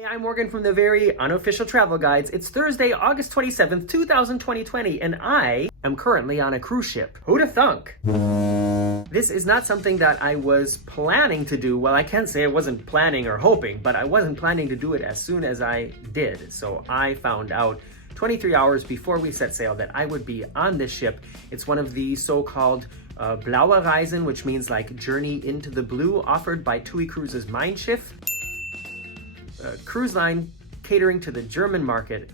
Hey, I'm Morgan from the very unofficial travel guides. It's Thursday, August 27th, 2020, and I am currently on a cruise ship. Who'da thunk? This is not something that I was planning to do. Well, I can't say I wasn't planning or hoping, but I wasn't planning to do it as soon as I did. So I found out 23 hours before we set sail that I would be on this ship. It's one of the so-called Blaue Reise, which means like journey into the blue, offered by Tui MeinSchiff. Cruise line catering to the German market.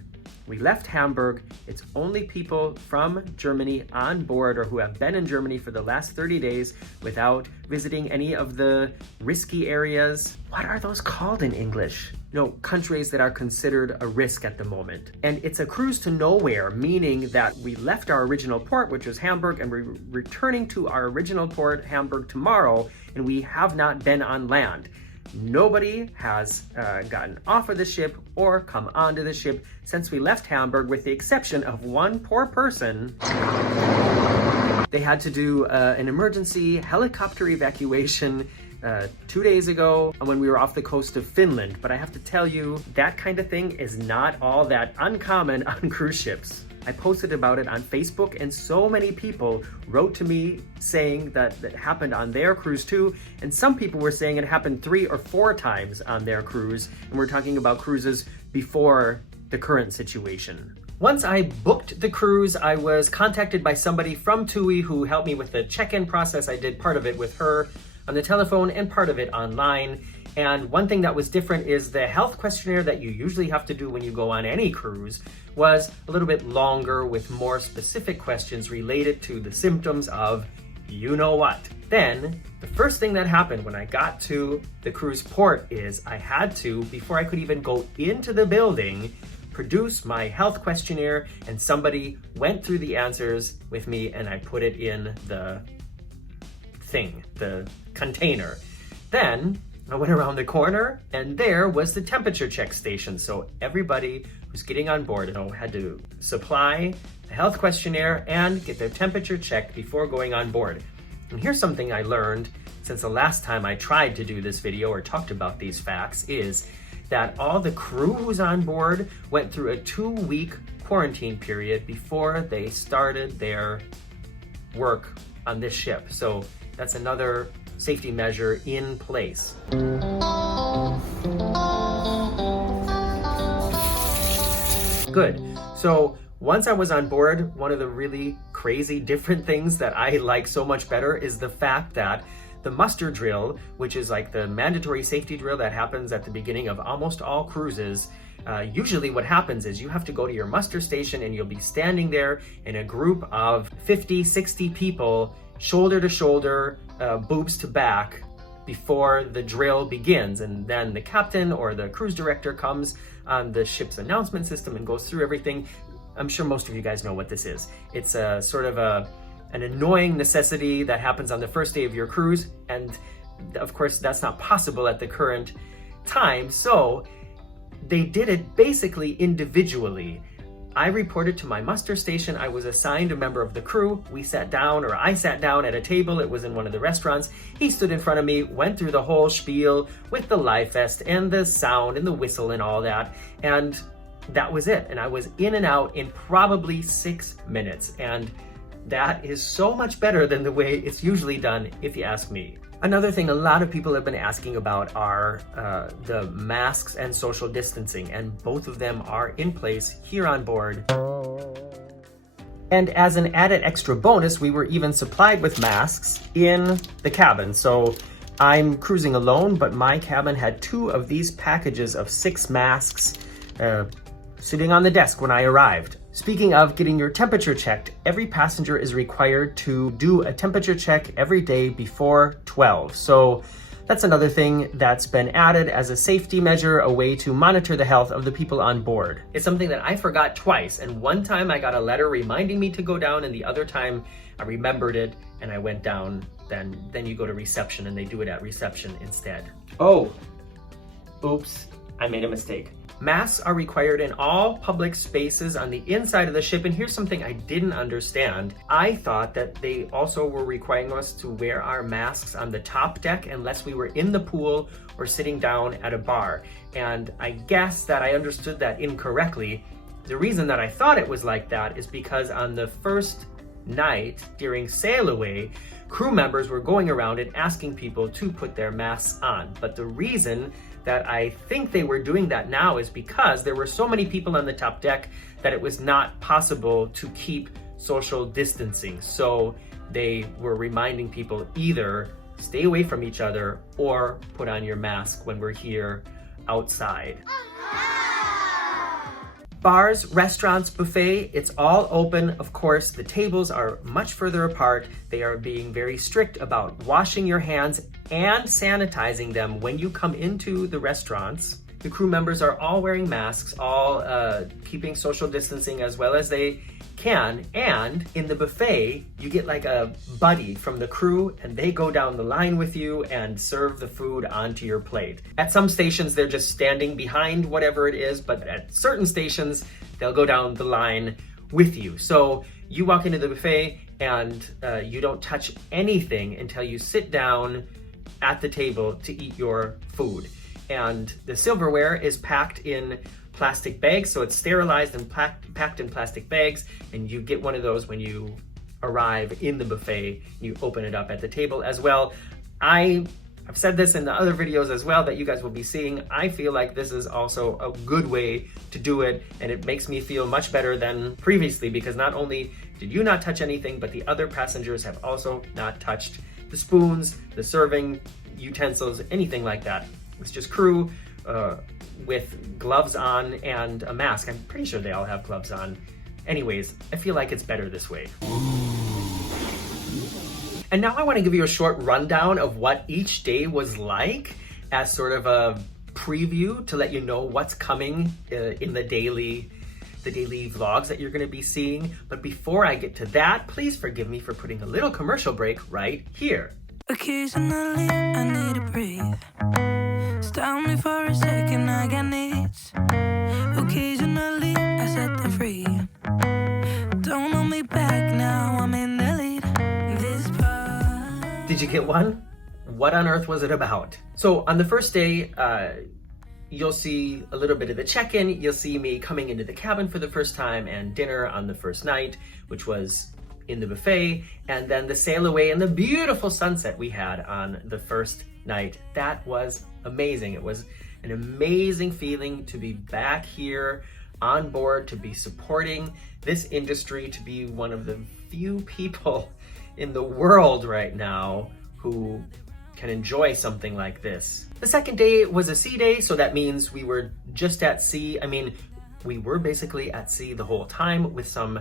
We left Hamburg. It's only people from Germany on board or who have been in Germany for the last 30 days without visiting any of the risky areas. What are those called in English? No, countries that are considered a risk at the moment. And it's a cruise to nowhere, meaning that we left our original port, which was Hamburg, and we're returning to our original port, Hamburg, tomorrow, and we have not been on land. Nobody has gotten off of the ship or come onto the ship since we left Hamburg, with the exception of one poor person. They had to do an emergency helicopter evacuation 2 days ago when we were off the coast of Finland. But I have to tell you, that kind of thing is not all that uncommon on cruise ships. I posted about it on Facebook, and so many people wrote to me saying that it happened on their cruise too. And some people were saying it happened 3 or 4 times on their cruise. And we're talking about cruises before the current situation. Once I booked the cruise, I was contacted by somebody from TUI who helped me with the check-in process. I did part of it with her on the telephone and part of it online. And one thing that was different is the health questionnaire that you usually have to do when you go on any cruise was a little bit longer, with more specific questions related to the symptoms of you know what. Then the first thing that happened when I got to the cruise port is I had to, before I could even go into the building, produce my health questionnaire, and somebody went through the answers with me and I put it in the thing, the container. Then I went around the corner and there was the temperature check station. So everybody who's getting on board had to supply a health questionnaire and get their temperature checked before going on board. And here's something I learned since the last time I tried to do this video or talked about these facts, is that all the crew who's on board went through a 2-week quarantine period before they started their work on this ship. So that's another safety measure in place. Good. So once I was on board, one of the really crazy different things that I like so much better is the fact that the muster drill, which is like the mandatory safety drill that happens at the beginning of almost all cruises, usually what happens is you have to go to your muster station and you'll be standing there in a group of 50, 60 people, shoulder to shoulder, boobs to back, before the drill begins. And then the captain or the cruise director comes on the ship's announcement system and goes through everything. I'm sure most of you guys know what this is. It's a sort of an annoying necessity that happens on the first day of your cruise. And of course, that's not possible at the current time. So they did it basically individually. I reported to my muster station. I was assigned a member of the crew. I sat down at a table. It was in one of the restaurants. He stood in front of me, went through the whole spiel with the life vest and the sound and the whistle and all that. And that was it. And I was in and out in probably 6 minutes. And that is so much better than the way it's usually done, if you ask me. Another thing a lot of people have been asking about are the masks and social distancing, and both of them are in place here on board. And as an added extra bonus, we were even supplied with masks in the cabin. So I'm cruising alone, but my cabin had 2 of these packages of 6 masks sitting on the desk when I arrived. Speaking of getting your temperature checked, every passenger is required to do a temperature check every day before 12. So that's another thing that's been added as a safety measure, a way to monitor the health of the people on board. It's something that I forgot twice, and one time I got a letter reminding me to go down, and the other time I remembered it and I went down. Then you go to reception and they do it at reception instead. Oh, oops, I made a mistake. Masks are required in all public spaces on the inside of the ship, and here's something I didn't understand. I thought that they also were requiring us to wear our masks on the top deck unless we were in the pool or sitting down at a bar. And I guess that I understood that incorrectly. The reason that I thought it was like that is because on the first night during sail away, crew members were going around and asking people to put their masks on. But the reason that I think they were doing that now is because there were so many people on the top deck that it was not possible to keep social distancing. So they were reminding people either stay away from each other or put on your mask when we're here outside. Bars, restaurants, buffet, it's all open. Of course, the tables are much further apart. They are being very strict about washing your hands and sanitizing them when you come into the restaurants. The crew members are all wearing masks, all keeping social distancing as well as they can. And in the buffet, you get like a buddy from the crew and they go down the line with you and serve the food onto your plate. At some stations, they're just standing behind whatever it is, but at certain stations, they'll go down the line with you. So you walk into the buffet and you don't touch anything until you sit down at the table to eat your food. And the silverware is packed in plastic bags, so it's sterilized and packed in plastic bags, and you get one of those when you arrive in the buffet. You open it up at the table as well. I've said this in the other videos as well that you guys will be seeing. I feel like this is also a good way to do it, and it makes me feel much better than previously, because not only did you not touch anything, but the other passengers have also not touched the spoons, the serving utensils, anything like that. It's just crew with gloves on and a mask. I'm pretty sure they all have gloves on. Anyways, I feel like it's better this way. And now I want to give you a short rundown of what each day was like as sort of a preview to let you know what's coming in the daily vlogs that you're going to be seeing. But before I get to that, please forgive me for putting a little commercial break right here. Occasionally I need to breathe. Stop me for a second, I got needs. Occasionally I set them free. Don't hold me back now, I'm in the lead. This part. Did you get one? What on earth was it about? So on the first day, you'll see a little bit of the check-in. You'll see me coming into the cabin for the first time and dinner on the first night, which was in the buffet, and then the sail away and the beautiful sunset we had on the first night. That was amazing. It was an amazing feeling to be back here on board, to be supporting this industry, to be one of the few people in the world right now who can enjoy something like this. The second day was a sea day, so that means we were just at sea. I mean, we were basically at sea the whole time with some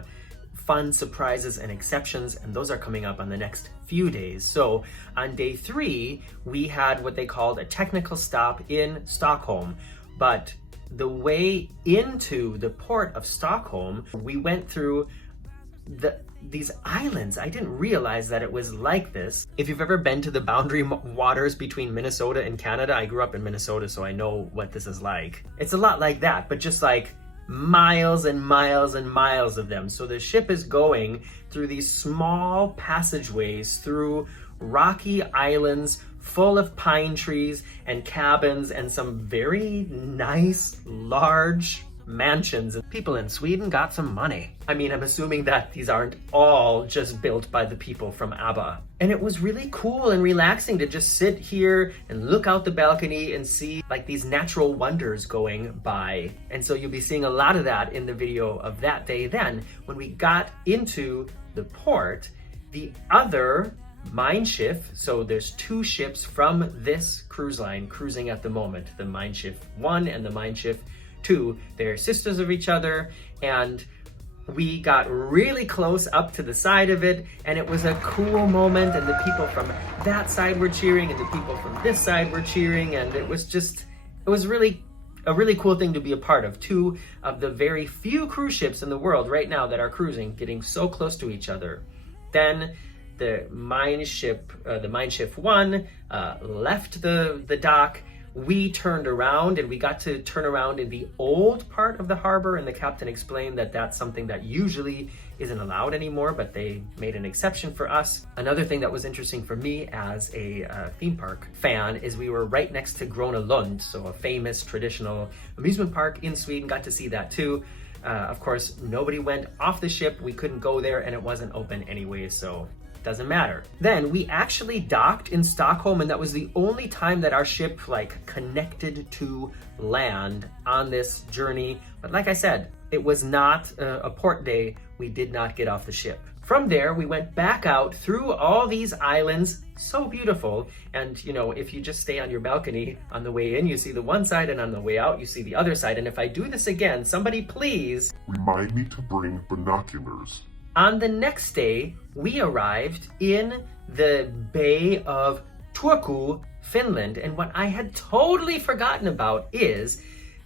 fun surprises and exceptions, and those are coming up on the next few days. So on day 3, we had what they called a technical stop in Stockholm, but the way into the port of Stockholm, we went through these islands. I didn't realize that it was like this. If you've ever been to the boundary waters between Minnesota and Canada, I grew up in Minnesota, so I know what this is like. It's a lot like that, but just like miles and miles and miles of them. So the ship is going through these small passageways through rocky islands full of pine trees and cabins and some very nice large mansions. People in Sweden got some money. I mean, I'm assuming that these aren't all just built by the people from ABBA. And it was really cool and relaxing to just sit here and look out the balcony and see like these natural wonders going by. And so you'll be seeing a lot of that in the video of that day. Then when we got into the port, the other MeinSchiff, so there's 2 ships from this cruise line cruising at the moment, the MeinSchiff 1 and the MeinSchiff 2. They're sisters of each other, and we got really close up to the side of it, and it was a cool moment, and the people from that side were cheering and the people from this side were cheering, and it was really a really cool thing to be a part of. 2 of the very few cruise ships in the world right now that are cruising, getting so close to each other. Then the MeinSchiff 1 left the dock, we turned around, and we got to turn around in the old part of the harbor, and the captain explained that that's something that usually isn't allowed anymore, but they made an exception for us. Another thing that was interesting for me as a theme park fan is we were right next to Gröna Lund, so a famous traditional amusement park in Sweden. Got to see that too. Of course, nobody went off the ship. We couldn't go there, and it wasn't open anyway, so doesn't matter. Then we actually docked in Stockholm, and that was the only time that our ship connected to land on this journey. But like I said, it was not a port day. We did not get off the ship. From there, we went back out through all these islands, so beautiful. And you know, if you just stay on your balcony, on the way in, you see the one side, and on the way out, you see the other side. And if I do this again, somebody please remind me to bring binoculars. On the next day, we arrived in the Bay of Turku, Finland. And what I had totally forgotten about is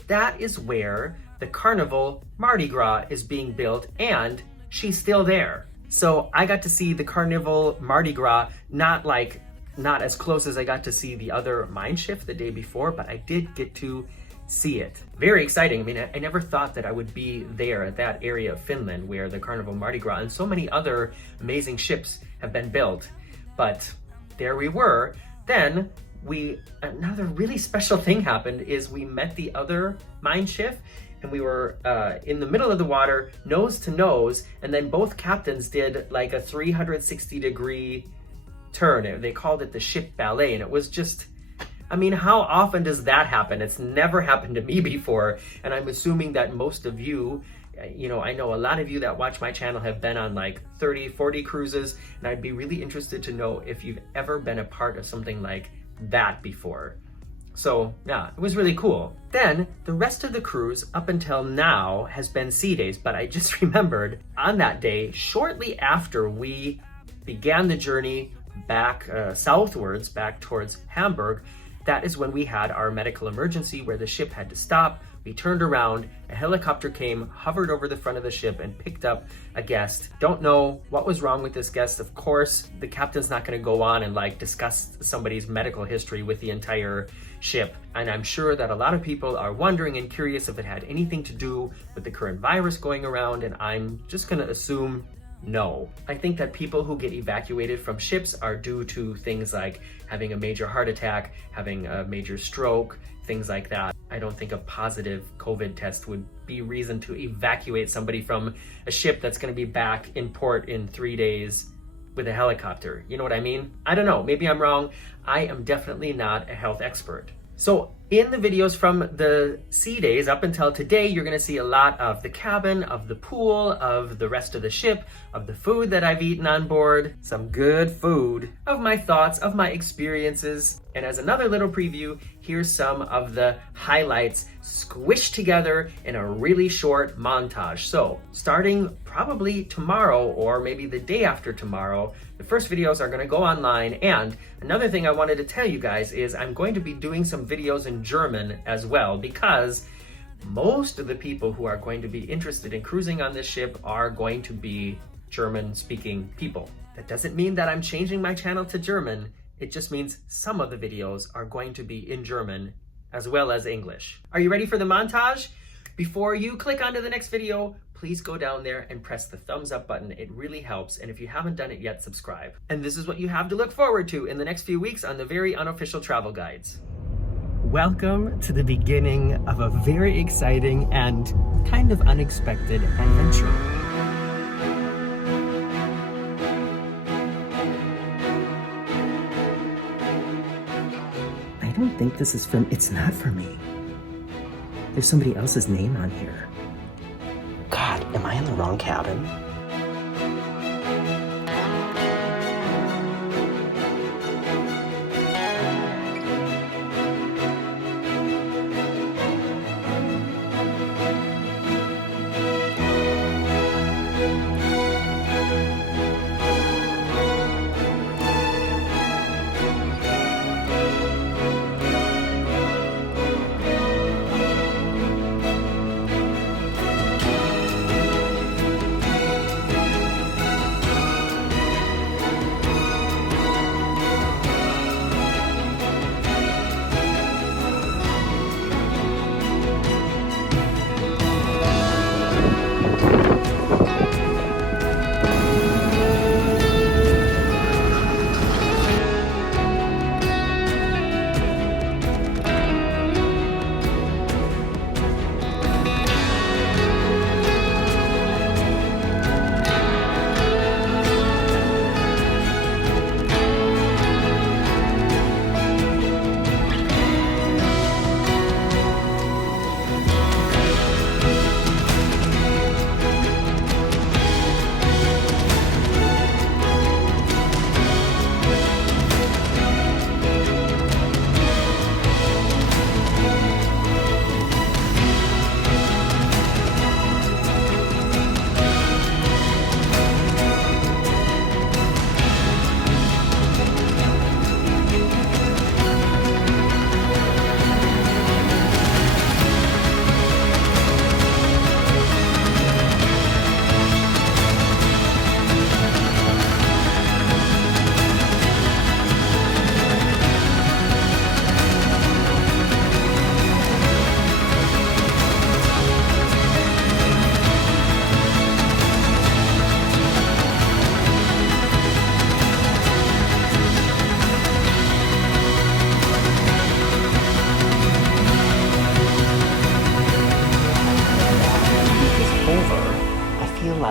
that is where the Carnival Mardi Gras is being built, and she's still there. So I got to see the Carnival Mardi Gras, not as close as I got to see the other MeinSchiff the day before, but I did get to see it. Very exciting. I mean, I never thought that I would be there at that area of Finland where the Carnival Mardi Gras and so many other amazing ships have been built. But there we were. Then another really special thing happened is we met the other MeinSchiff, and we were in the middle of the water, nose to nose, and then both captains did like a 360-degree turn. They called it the ship ballet, and it was just, I mean, how often does that happen? It's never happened to me before, and I'm assuming that most of you, I know a lot of you that watch my channel have been on like 30, 40 cruises, and I'd be really interested to know if you've ever been a part of something like that before. So yeah, it was really cool. Then the rest of the cruise up until now has been sea days, but I just remembered on that day, shortly after we began the journey back southwards, back towards Hamburg, that is when we had our medical emergency where the ship had to stop. We turned around, a helicopter came, hovered over the front of the ship, and picked up a guest. Don't know what was wrong with this guest. Of course, the captain's not going to go on and discuss somebody's medical history with the entire ship. And I'm sure that a lot of people are wondering and curious if it had anything to do with the current virus going around, and I'm just going to assume no. I think that people who get evacuated from ships are due to things like having a major heart attack, having a major stroke, things like that. I don't think a positive COVID test would be reason to evacuate somebody from a ship that's going to be back in port in 3 days with a helicopter. You know what I mean? I don't know. Maybe I'm wrong. I am definitely not a health expert. So in the videos from the sea days up until today, you're going to see a lot of the cabin, of the pool, of the rest of the ship, of the food that I've eaten on board, some good food, of my thoughts, of my experiences. And as another little preview, here's some of the highlights squished together in a really short montage. So starting probably tomorrow or maybe the day after tomorrow, the first videos are going to go online. And another thing I wanted to tell you guys is I'm going to be doing some videos in German as well, because most of the people who are going to be interested in cruising on this ship are going to be German-speaking people. That doesn't mean that I'm changing my channel to German. It just means some of the videos are going to be in German as well as English. Are you ready for the montage? Before you click onto the next video, please go down there and press the thumbs up button. It really helps. And if you haven't done it yet, subscribe. And this is what you have to look forward to in the next few weeks on the very unofficial travel guides. Welcome to the beginning of a very exciting and kind of unexpected adventure. I don't think this is from, it's not for me. There's somebody else's name on here. God, am I in the wrong cabin?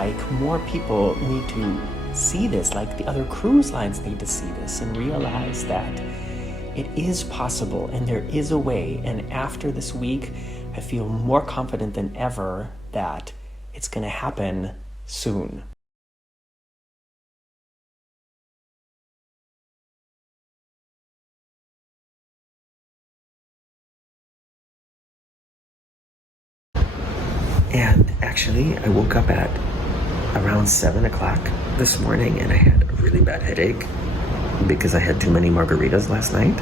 like more people need to see this, like the other cruise lines need to see this and realize that it is possible and there is a way. And after this week, I feel more confident than ever that it's going to happen soon. And actually, I woke up at around 7 o'clock this morning and I had a really bad headache because I had too many margaritas last night.